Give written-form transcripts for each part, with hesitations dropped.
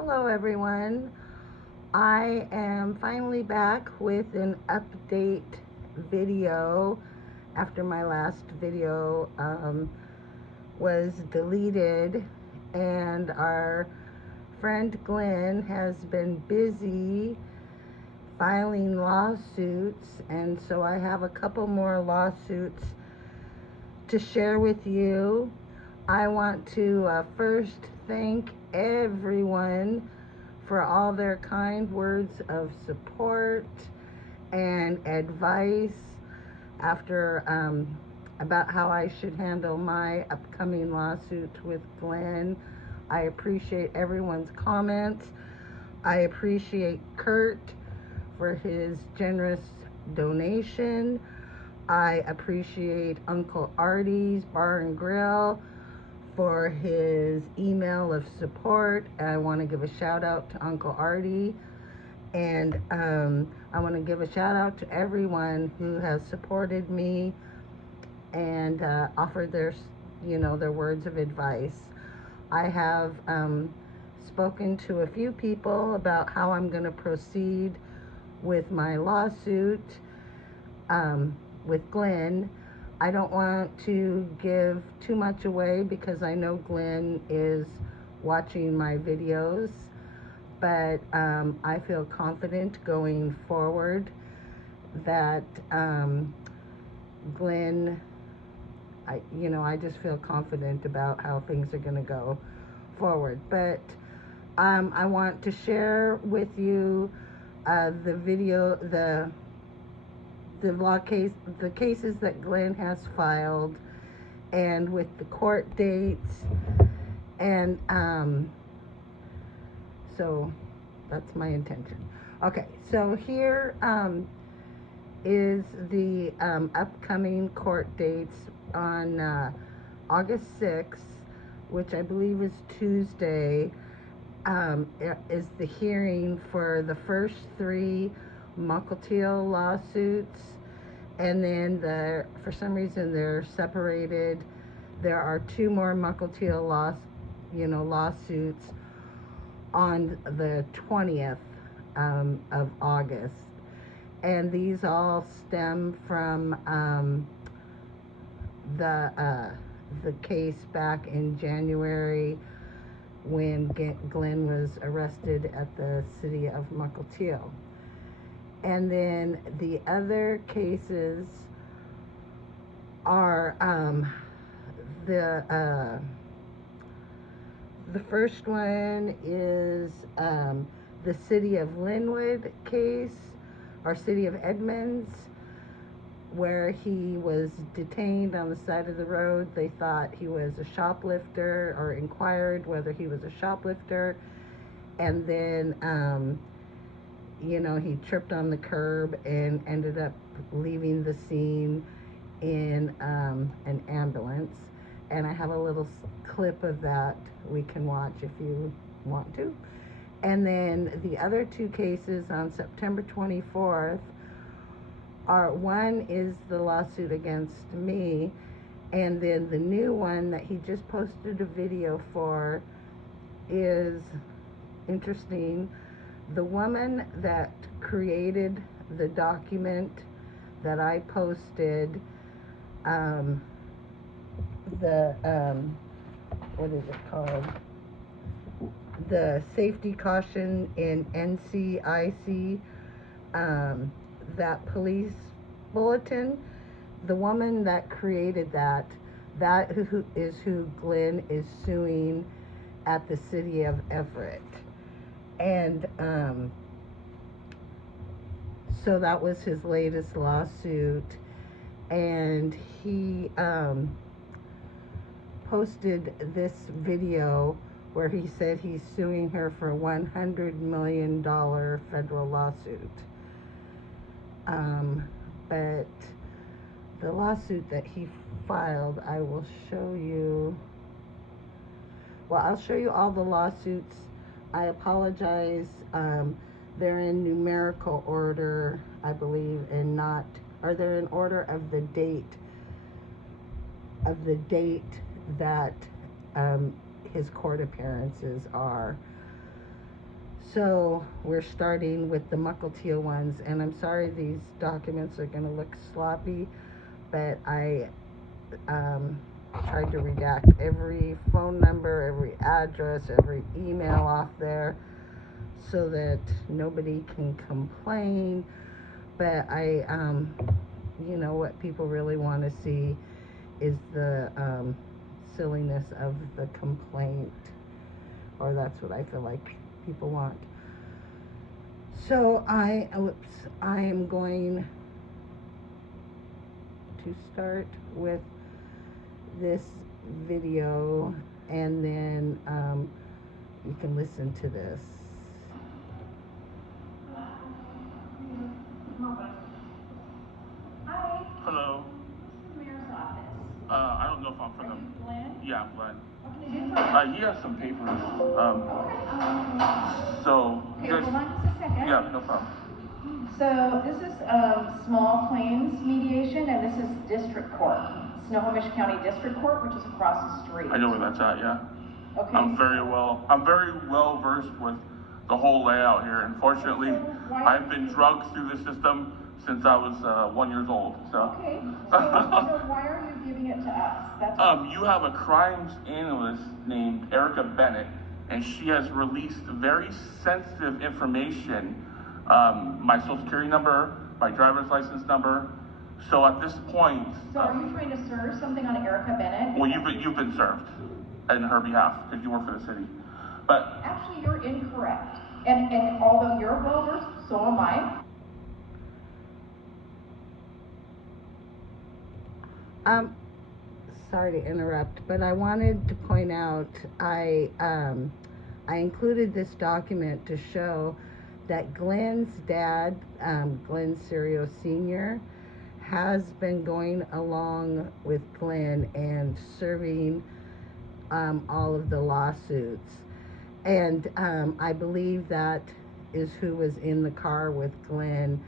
Hello everyone. I am finally back with an update video after my last video was deleted, and our friend Glenn has been busy filing lawsuits, and so I have a couple more lawsuits to share with you. I want to first thank everyone for all their kind words of support and advice after about how I should handle my upcoming lawsuit with Glenn. I appreciate everyone's comments. I appreciate Kurt for his generous donation. I appreciate Uncle Artie's Bar and Grill for his email of support. I want to give a shout out to Uncle Artie, and I want to give a shout out to everyone who has supported me and offered their words of advice. I have spoken to a few people about how I'm going to proceed with my lawsuit with Glenn. I don't want to give too much away because I know Glenn is watching my videos, but I feel confident going forward that Glenn, I just feel confident about how things are going to go forward. But I want to share with you the video, the cases that Glenn has filed, and with the court dates, and so that's my intention. Okay, so here is the upcoming court dates. On August 6th, which I believe is Tuesday, is the hearing for the first three Mukilteo lawsuits, and then for some reason they're separated. There are two more Mukilteo lawsuits on the 20th of August, and these all stem from the case back in January when Glenn was arrested at the City of Mukilteo. And then the other cases are the first one is the City of Linwood case, or City of Edmonds, where he was detained on the side of the road. They thought he was a shoplifter, or inquired whether he was a shoplifter, and then he tripped on the curb and ended up leaving the scene in an ambulance. And I have a little clip of that we can watch if you want to. And then the other two cases on September 24th one is the lawsuit against me, and then the new one that he just posted a video for is interesting. The woman that created the document that I posted, what is it called? The safety caution in NCIC, that police bulletin. The woman that created that is who Glenn is suing at the City of Everett. And so that was his latest lawsuit, and he posted this video where he said he's suing her for a $100 million federal lawsuit. But the lawsuit that he filed, I will show you. Well, I'll show you all the lawsuits. I apologize. They're in numerical order, I believe, and not, or they're in order of the date that his court appearances are. So we're starting with the Mukilteo ones, and I'm sorry these documents are going to look sloppy, but I tried to redact every phone number, every address, every email off there so that nobody can complain. But you know, what people really want to see is the silliness of the complaint, or that's what I feel like people want. So I am going to start with this video, and then you can listen to this. Hi. Hello. This is the mayor's office. I don't know if I'm from Are you Glenn? Yeah, I'm Glenn. What can I do for you? He has some papers. Okay. So. Okay, hold on just a second. Yeah, no problem. So this is small claims mediation, and this is district court. Snohomish County District Court, which is across the street. I know where that's at, yeah. Okay. I'm very well versed with the whole layout here. Unfortunately, I've been drugged through the system since I was 1 year old. So. Okay. So why are you giving it to us? You have a crimes analyst named Erica Bennett, and she has released very sensitive information. My social security number, my driver's license number. So at this point. So are you trying to serve something on Erica Bennett? Well, you've been served in her behalf because you work for the city. But actually, you're incorrect. And although you're well versed, so am I. Sorry to interrupt, but I wanted to point out I included this document to show that Glenn's dad, Glenn Cerio Sr., has been going along with Glenn and serving all of the lawsuits. And I believe that is who was in the car with Glenn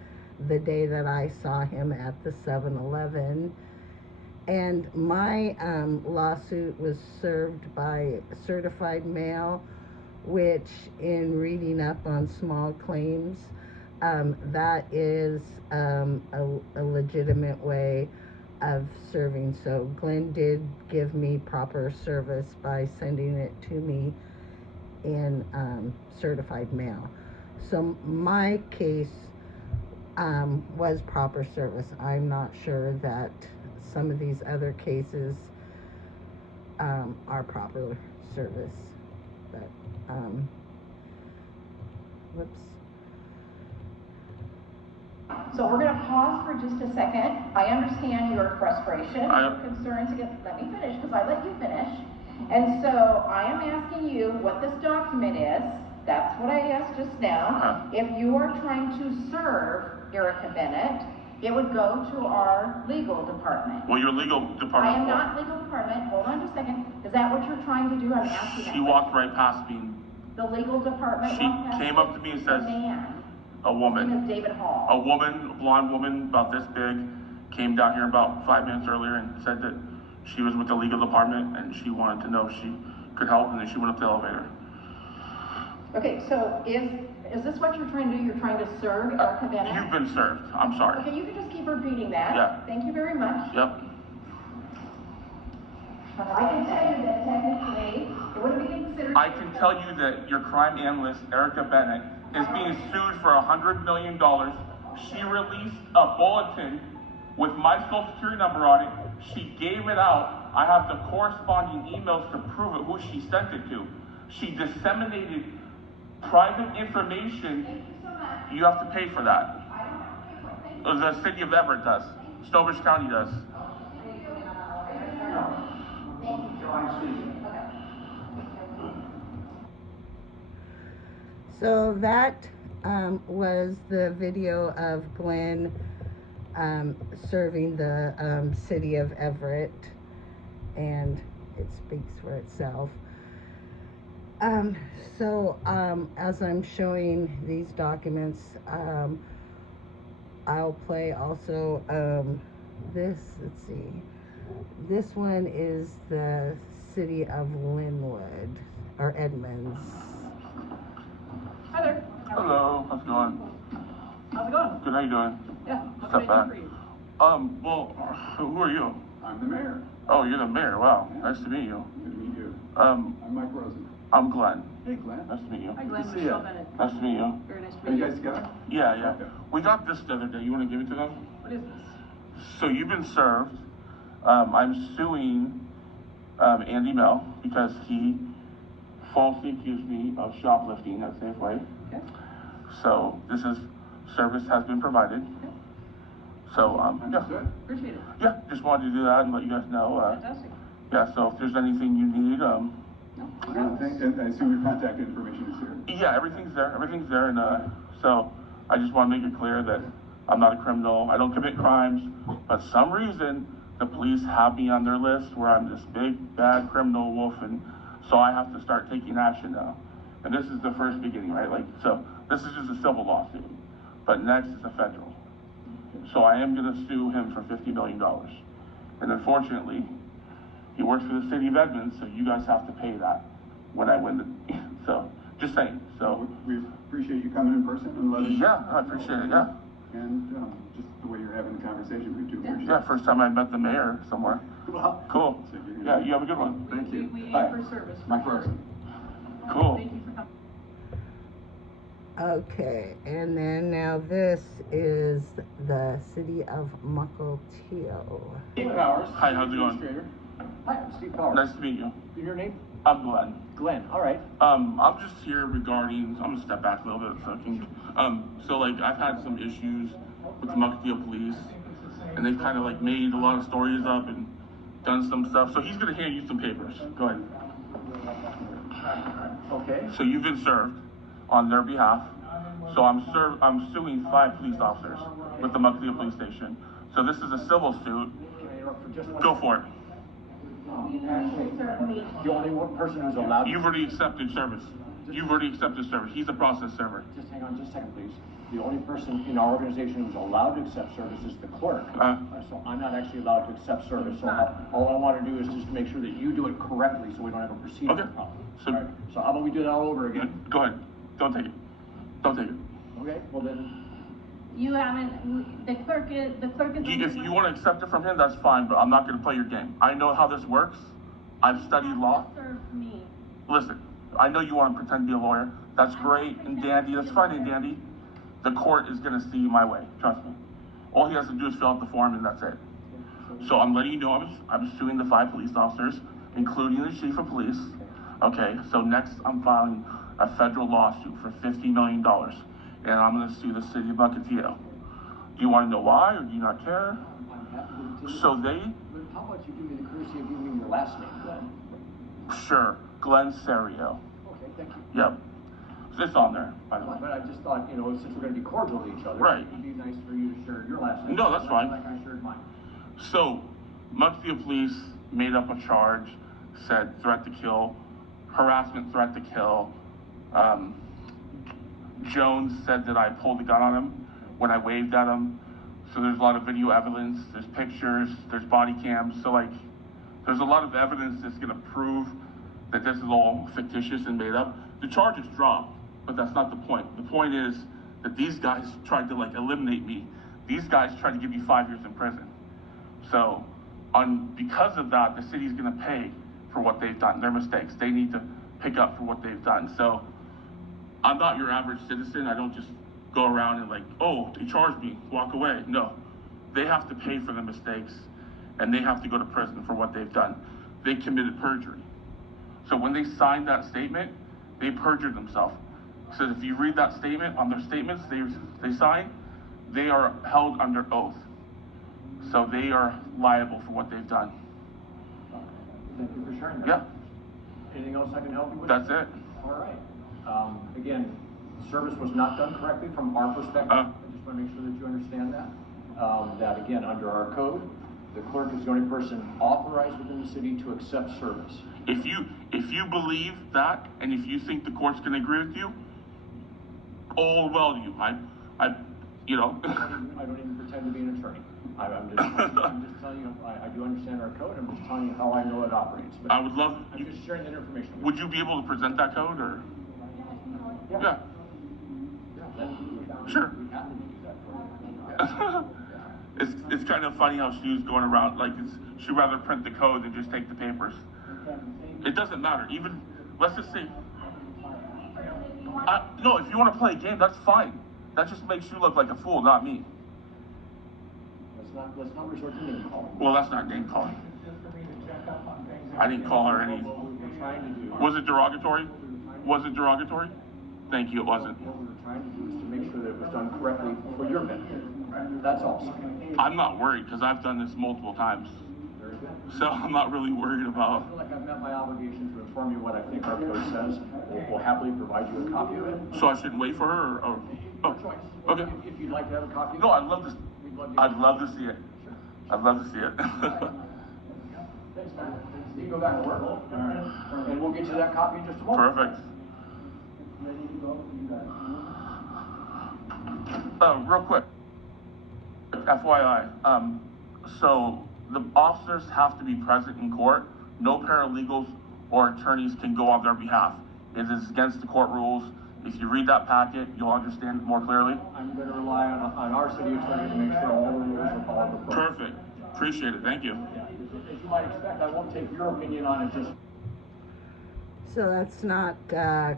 the day that I saw him at the 7-Eleven. And my lawsuit was served by certified mail, which, in reading up on small claims, that is a legitimate way of serving. So Glenn did give me proper service by sending it to me in certified mail. So my case was proper service. I'm not sure that some of these other cases are proper service, but whoops. So we're going to pause for just a second. I understand your frustration, your concerns. Let me finish, because I let you finish. And so I am asking you what this document is. That's what I asked just now. If you are trying to serve Erica Bennett, it would go to our legal department. Well, your legal department. I am not legal department. Hold on just a second. Is that what you're trying to do? I'm asking that. She walked right past me. The legal department. She came up to me and says, a woman. His name is David Hall. A woman, a blonde woman, about this big, came down here about 5 minutes earlier and said that she was with the legal department and she wanted to know if she could help, and then she went up the elevator. Okay, so is this what you're trying to do? You're trying to serve Erica Bennett? You've been served. I'm sorry. Okay, you can just keep repeating that. Yeah. Thank you very much. Yep. I can tell you that technically it wouldn't be considered. I can tell you that your crime analyst, Erica Bennett, is being sued for $100 million. She released a bulletin with my social security number on it. She gave it out. I have the corresponding emails to prove it, who she sent it to. She disseminated private information. Thank you so much. You have to pay for that. I don't have to pay for it. Thank you. The City of Everett does. Snohomish County does. Thank you. Thank you. Okay. So that was the video of Glenn serving the City of Everett, and it speaks for itself. As I'm showing these documents, I'll play also this. Let's see. This one is the City of Linwood, or Edmonds. Hi there. Hello, how's it going? How's it going? Good, how you doing? Yeah. What Step can I back. do for you? Well, who are you? I'm the mayor. Oh, you're the mayor, wow, nice to meet you. Good to meet you. I'm Mike Rosen. Glenn. Hey, Glenn. Nice to meet you. Hi, Glenn. Good to see Michelle ya. Bennett. Nice to meet you. Very nice to Are meet you you. guys together? Yeah. Okay. We got this the other day, you wanna give it to them? What is this? So you've been served. I'm suing Andy Mel because he falsely accused me of shoplifting at Safeway. Okay. So this is, service has been provided. Okay. So, yeah. Understood. Appreciate it. Yeah, just wanted to do that and let you guys know. Fantastic. Yeah, so if there's anything you need, No, you got this. And I assume your contact information is here. yeah, everything's there, and so I just want to make it clear that I'm not a criminal. I don't commit crimes, but some reason the police have me on their list where I'm this big bad criminal wolf, and so I have to start taking action now. And this is the first beginning, right? Like, so this is just a civil lawsuit, but next is a federal. So I am going to sue him for $50 million, and unfortunately, he works for the City of Everett, so you guys have to pay that when I win the. So just saying. So We appreciate you coming in person and letting us. yeah, I appreciate it. Yeah. And just the way you're having the conversation, we do appreciate Yeah, first time I met the mayor somewhere. it. Well, Cool. so you're- Yeah, you have a good one. Thank you. We Hi. aim for service. Mike Rosen. Cool. Thank you for coming. Okay, and then now this is the City of Mukilteo. Steve Powers. Hi, how's it going? Administrator. Hi, I'm Steve Powers. Nice to meet you. Your name? I'm Glenn. Glenn. All right. I'm just here regarding, I'm gonna step back a little bit so I can, so like I've had some issues with the Mukilteo police, and they've kind of like made a lot of stories up and done some stuff. So he's gonna hand you some papers. Go ahead. Okay. So you've been served on their behalf. So I'm suing 5 police officers with the Mukilteo police station. So this is a civil suit. Can I interrupt for just one Go for it. The only one person who's allowed. You've already accepted service. You've already accepted service. He's a process server. Just hang on just a second, please. The only person in our organization who's allowed to accept service is the clerk. So I'm not actually allowed to accept service. So all I want to do is just to make sure that you do it correctly so we don't have a procedural Okay. problem. So- All right. So how about we do that all over again? Go ahead. Don't take it. Don't take it. Okay. Well then. You haven't, the clerk is. If you want to accept it from him, that's fine, but I'm not going to play your game. I know how this works. I've studied law. Serve me. Listen, I know you want to pretend to be a lawyer. That's great and dandy. That's fine and dandy. The court is going to see my way. Trust me. All he has to do is fill out the form and that's it. So I'm letting you know I'm suing the 5 police officers, including the chief of police. Okay, so next I'm filing a federal lawsuit for $50 million, and I'm going to sue the city of Mukilteo. Do you want to know why, or do you not care? I'm happy to do So that. they, But how about you give me the courtesy of giving me your last name, Glenn? sure, Glenn Cerio. Okay, thank you. Yep. It's on there, by the way. But I just thought, you know, since we're gonna be cordial to each other. Right. It'd be nice for you to share your last name. No, that's fine. Like I shared mine. So, Mukilteo police made up a charge, said threat to kill, harassment, threat to kill. Jones said that I pulled the gun on him when I waved at him. So there's a lot of video evidence, there's pictures, there's body cams. So like, there's a lot of evidence that's gonna prove that this is all fictitious and made up. The charge is dropped, but that's not the point. The point is that these guys tried to like eliminate me. These guys tried to give me 5 years in prison. So, because of that, the city's gonna pay for what they've done, their mistakes. They need to pick up for what they've done. So, I'm not your average citizen. I don't just go around and like, oh, they charged me, walk away. No, they have to pay for the mistakes, and they have to go to prison for what they've done. They committed perjury. So when they signed that statement, they perjured themselves. So if you read that statement, on their statements they sign, they are held under oath. So they are liable for what they've done. Thank you for sharing that. Yeah, Anything else I can help you with? that's it. All right. Again, service was not done correctly from our perspective. I just want to make sure that you understand that. That again, under our code, the clerk is the only person authorized within the city to accept service. If you believe that, and if you think the court's gonna agree with you, all well to you. You know. I don't even pretend to be an attorney. I'm just telling you, I do understand our code. I'm just telling you how I know it operates. But I would love. I'm just sharing that information. Would you be able to present that code, or? Yeah. Yeah. Sure. We have to do that for you. It's kind of funny how she was going around, like, she'd rather print the code than just take the papers. It doesn't matter. Even, let's just say, no, if you want to play a game, that's fine. That just makes you look like a fool, not me. Let's not resort to name calling. Well, that's not name calling. I didn't call her any. Was it derogatory? Was it derogatory? Thank you, it wasn't. What we were trying to do is to make sure that it was done correctly for your benefit. That's all. I'm not worried because I've done this multiple times. Very good. So I'm not really worried I about. feel like I've met my obligation to inform you what I think our code says. We'll happily provide you a copy of it. So I shouldn't wait for her, or Your choice. Okay. If you'd like to have a copy. No, I'd love to. I'd love to see it. Sure. I'd love to see it. Thanks, man. You go back to work. All right. And we'll get you that copy in just a moment. Perfect. Real quick, FYI, so the officers have to be present in court. No paralegals or attorneys can go on their behalf. It is against the court rules. If you read that packet, you'll understand it more clearly. I'm going to rely on our city attorney to make sure all the rules are followed. Perfect. Appreciate it. Thank you. Yeah. As you might expect, I won't take your opinion on it just. So that's not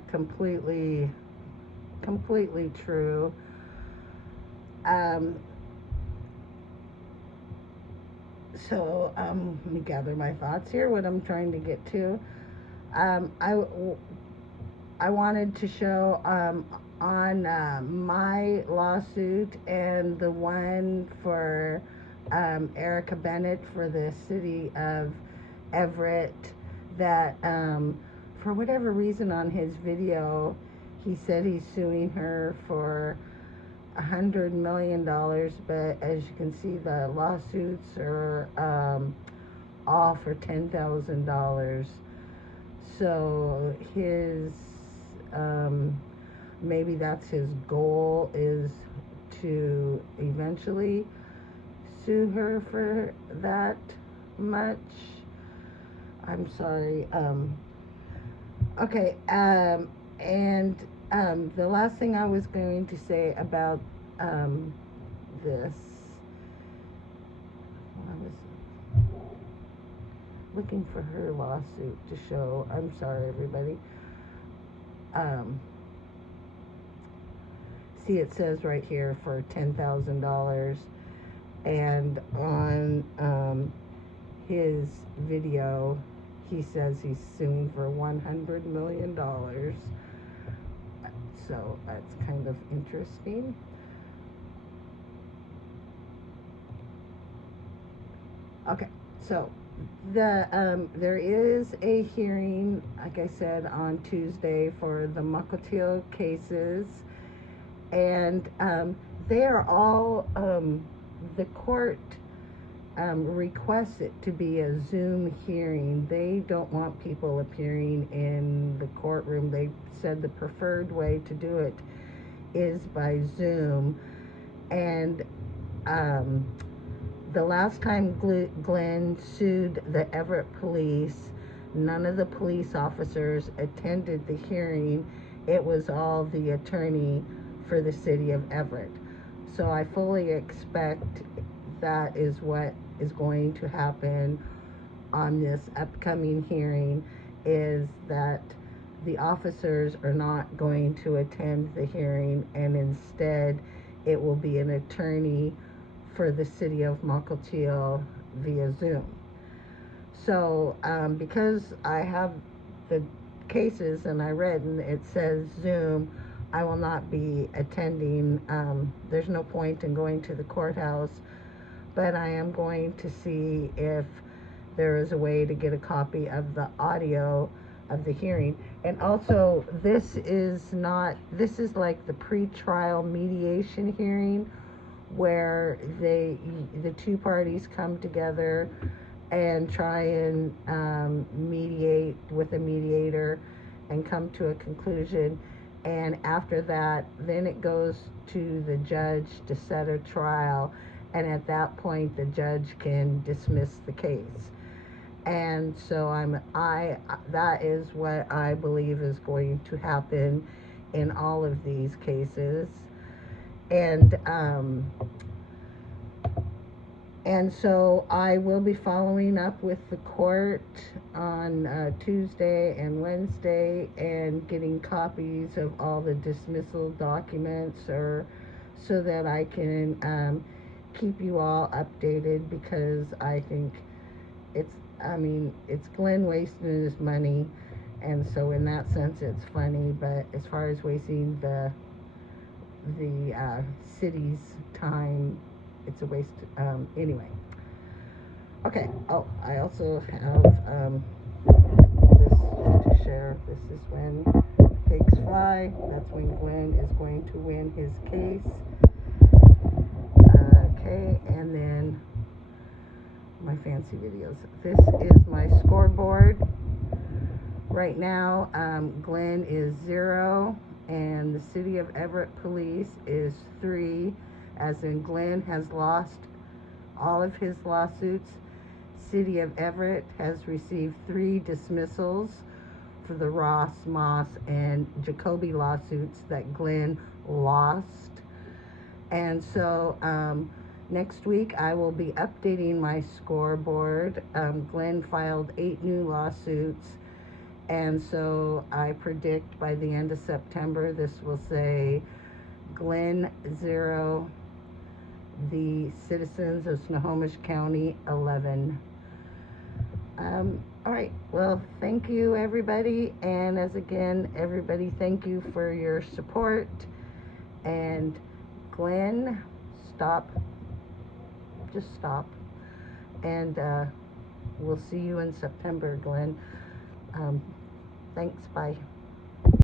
completely true. Let me gather my thoughts here. What I'm trying to get to. I wanted to show on my lawsuit and the one for Erica Bennett for the City of Everett that for whatever reason on his video he said he's suing her for $100 million, but as you can see the lawsuits are all for $10,000. So his maybe that's his goal, is to eventually sue her for that much. I'm sorry. Okay. And the last thing I was going to say about this, I was looking for her lawsuit to show. I'm sorry, everybody. See, it says right here for $10,000, and on his video he says he's suing for $100 million. So that's kind of interesting. Okay, so there is a hearing, like I said, on Tuesday for the Mukilteo cases, and they are all, the court requests it to be a Zoom hearing. They don't want people appearing in the courtroom. They said the preferred way to do it is by Zoom. And the last time Glenn sued the Everett police, none of the police officers attended the hearing. It was all the attorney for the City of Everett. So I fully expect that is what is going to happen on this upcoming hearing, is that the officers are not going to attend the hearing, and instead it will be an attorney for the City of Mukilteo via Zoom. So because I have the cases and I read and it says Zoom, I will not be attending. There's no point in going to the courthouse, but I am going to see if there is a way to get a copy of the audio of the hearing. And also, this is like the pre-trial mediation hearing, where the two parties come together and try and mediate with a mediator and come to a conclusion. And after that, then it goes to the judge to set a trial, and at that point the judge can dismiss the case. And so that is what I believe is going to happen in all of these cases. And so I will be following up with the court on Tuesday and Wednesday and getting copies of all the dismissal documents, or so that I can keep you all updated, because I think it's Glenn wasting his money, and so in that sense it's funny, but as far as wasting the city's time, it's a waste. Anyway, okay. Oh, I also have this to share. This is when pigs fly. That's when Glenn is going to win his case. Okay, and then my fancy videos. This is my scoreboard. Right now, Glenn is 0, and the City of Everett Police is 3, as in Glenn has lost all of his lawsuits. City of Everett has received 3 dismissals for the Ross, Moss, and Jacoby lawsuits that Glenn lost. And so next week I will be updating my scoreboard. Glenn filed 8 new lawsuits, and so I predict by the end of September this will say Glenn 0, the citizens of Snohomish County 11. All right, well, thank you everybody, and as again, everybody, thank you for your support. And Glenn, stop, just stop, and we'll see you in September, Glenn. Thanks, bye.